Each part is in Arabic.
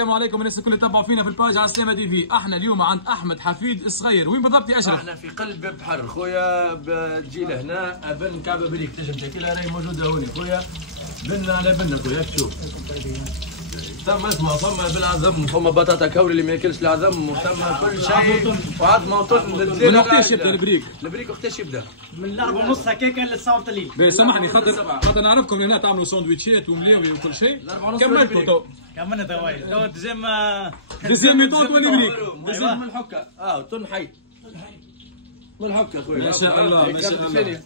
السلام عليكم الناس الكل تتابعوا فينا في الباج على السلامة تي في. احنا اليوم عند احمد حفيد الصغير. وين بالضبط يا اشرف؟ احنا في قلب بحر خويا، تجي لهنا بن كعبه بريك تنجم تاكلها راهي موجوده هوني خويا، بن على بن خويا تشوف. ثم اسمع ثم بالعظم، ثم بطاطا كوري اللي ما ياكلش العظم، وثم كل شيء وعظمه وطن من وقتاش يبدا البريك؟ البريك وقتاش يبدا؟ من 4:30 هكاك للساعه 3. باهي سامحني خاطر نعرفكم هنا تعملوا سندويتشات وملاوي وكل شيء. كملتوا تو؟ كملنا تو ديزيام ميثود ولا بريك؟ ديزيام من الحكه طن حي من الحكه خويا. ما شاء الله ما شاء الله.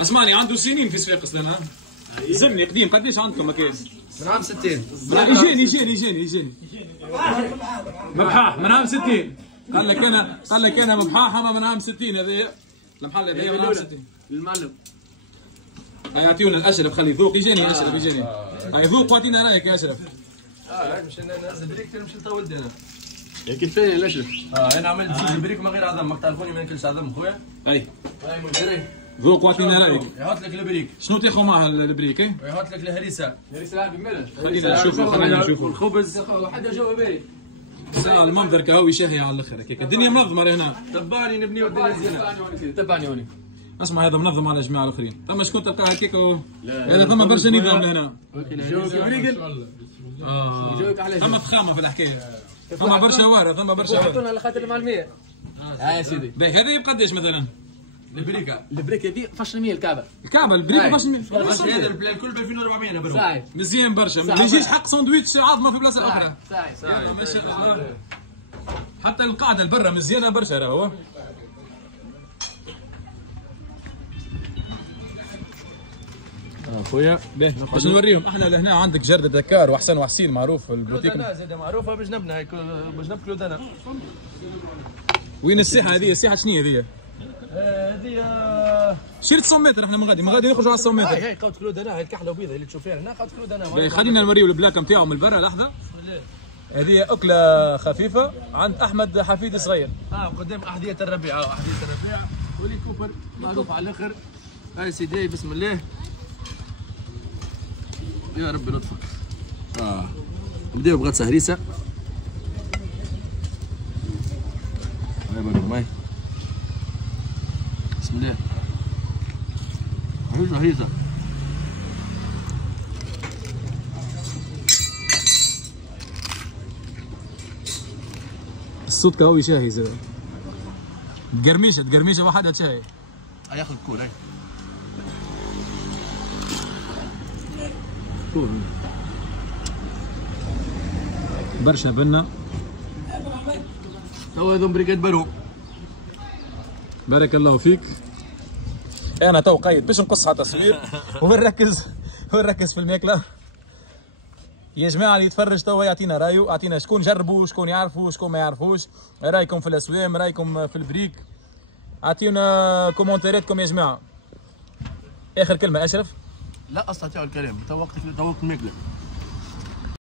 اسمعني عنده سنين في صفاقس لنا. زمني قديم قديش عندكم مكان؟ من عام 60. يجيني مبحاح من عام 60. قال لك انا مبحاح اما من عام 60. هذا المحل هذا من عام 60. المعلم يعطيونا الاشرف خليه يذوق. يجيني يا اشرف يجيني. يذوق واعطينا رايك يا اشرف. مش ننزل بريك نمشي نطول دينا. كيف ثاني الاشرف؟ انا عملت زوج بريك من غير عظم، ما تعرفوني ما ناكلش عظم خويا. اي من غير ذوق واعطينا رايك. يحط لك البريك. شنو تاخذ معها البريك؟ ويحط لك الهريسه. خلينا نشوفوا والخبز وحده جو بارد. المنظر كهو يشهي على الاخر هيك. الدنيا منظمه هنا. تبعني نبنيو الدنيا زينه. تبعني هوني. اسمع هذا منظم على الجماعه الاخرين. ثم شكون تلقاه هكاك هذا ثم برشا نظام لهنا. ثم فخامه في الحكايه. ثم برشا وارد ثم برشا وارد. حطونا على خاطر المعلميه. يا سيدي. باهي هذا يبقى قداش مثلا؟ البريكه دي فشل 100 الكعبه. البريكه فاش هذا البلان كله ب 2400 برو. صحيح. مزيان برشا. ما يجيش حق ساندويتش عظمه في بلاصه اخرى. صحيح. ما شاء الله. حتى القاعده البرة مزيانه برشا راهو. خويا باش نوريهم احنا لهنا. عندك جردة دكار وحسن وحسين معروف البوتيك. كلودانا زاد معروفه بجنبنا، بجنب كلودانا. وين الساحه هذه؟ الساحه شنو هذه؟ هذه شيرت 100 متر. احنا من غادي نخرجوا على 100 متر. هاي قوت كلودانا، هاي الكحله البيضاء اللي تشوف فيها هنا قوت كلودانا. خلينا نوريو البلاكه نتاعو من برا لحظه. هذه اكله خفيفه عند احمد حفيد الصغير. قدام احذيه الربيع. احذيه الربيع ولي كوبر معروف على الاخر. هاي سيدي بسم الله يا ربي لطفك. نبداو بغطسه هريسه. هاي بالك ماي بسم الله. هريسه الصوت كهوي شاهي زاد. قرميشه وحدها شاهي. ياخذ كول. هاي برشا بنا. تو هذوم بريكاد برو. بارك الله فيك. انا تو قيد باش نقص على التصوير ونركز في الماكله. يا جماعه اللي يتفرج تو يعطينا رايه، اعطينا شكون جربوا، شكون يعرفوا، شكون ما يعرفوش، رايكم في الاسوام، رايكم في البريك. اعطيونا كومنتاراتكم يا جماعه. اخر كلمه اشرف. لا استطيع الكلام. تو وقت الماكله.